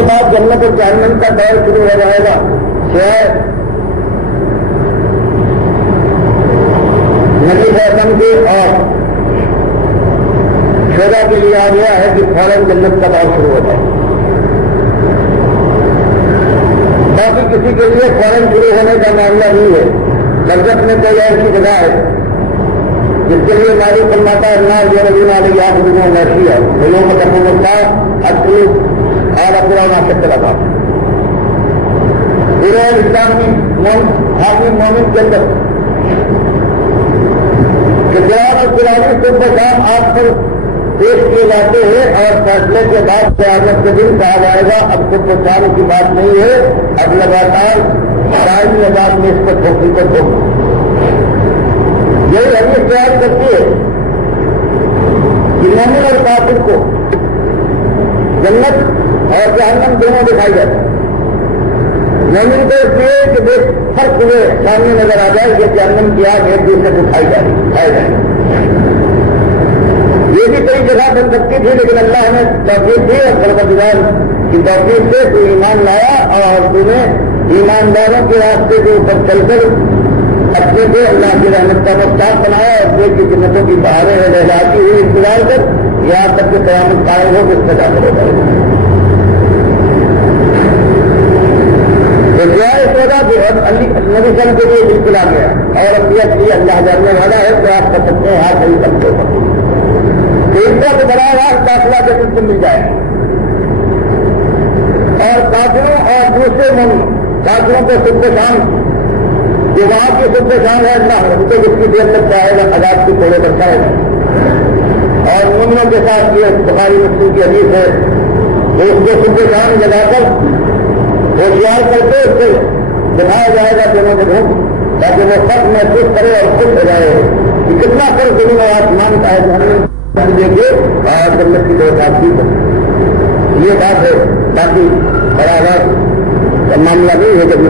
کے بعد جنت اور جہنم کا دور شروع ہو جائے گا. نبی اعظم کے اور شہدا کے لیے آ گیا ہے کہ فوراً جنت کا دور شروع ہوتا ہے. باقی کسی کے لیے فوراً شروع ہونے کا معاملہ نہیں ہے. لذت میں کوئی ایسی جگہ ہے جس کے لیے معلوم فرماتا ہے نہ جو ربینا علیہ دنوں ویسی ہے دلوں میں کپڑوں ہوتا اصلی اور اپنا ناشک لگا پورے اسلامی حامی مومن کے اندر کہ قرآن اور قرآنی صبح شام آپ پر پیش کیے جاتے ہیں اور فیصلے کے بعد قیامت کے دن کہا جائے گا اب صبح شام کی بات نہیں ہے اب لگاتار دائمی عذاب میں اس کو ٹھوکی کو ٹھوک. یہی حدیث بیان کرتی ہے کہ مومن اور کافر کو جنت اور جہنم دونوں دکھائی جاتی ہے. مومن کو اس لیے کہ بے فرق ہوئے سامنے نظر آ جائے کہ جہنم کی آگ ایک دوسرے کو کھائی جائے. یہ بھی کئی جگہ بن سکتی تھی لیکن اللہ نے توفیق دی اور پروردگار کی توفیق سے تو ایمان لایا اور تمہیں ایمانداروں کے راستے کے اوپر چل کر اپنے سے اللہ کی رحمت کا مستحق بنایا اور دیکھ کی جنتوں کی بہاریں لہلاتی ہوئی انتظار کر یہاں تک کہ قیامت قائم ہو اس کا جانا ہوتا ہے. تو جائے سودا بھی نبی صلی کے لیے بالکل آ گیا اور ابیت کی اللہ جاننے والا ہے تو آپ کر سکتے ہیں ہاتھ نہیں سکتے تو اس طرح سے بڑا راست داخلہ کے دل سے مل جائے اور کافروں اور دوسرے من کافروں کو سب کے شام جو وہاں کی سب سے شان ہے اللہ اسے جس کی دیر تک چاہے گا عذاب کی تھوڑے پر چاہے گا. اور مومنوں کے ساتھ یہ بخاری مسلم کی حدیث ہے کہ اس کو سب سے شان لگا کر ہوشیار کر کے اس سے دکھایا جائے گا دونوں کے دھوپ تاکہ وہ سب محسوس کرے اور خوش ہو جائے کہ کتنا کر دونوں آسمان کا ہے دیکھیے اور جنت کی دو بات کی یہ بات ہے باقی بڑا معاملہ نہیں ہے جب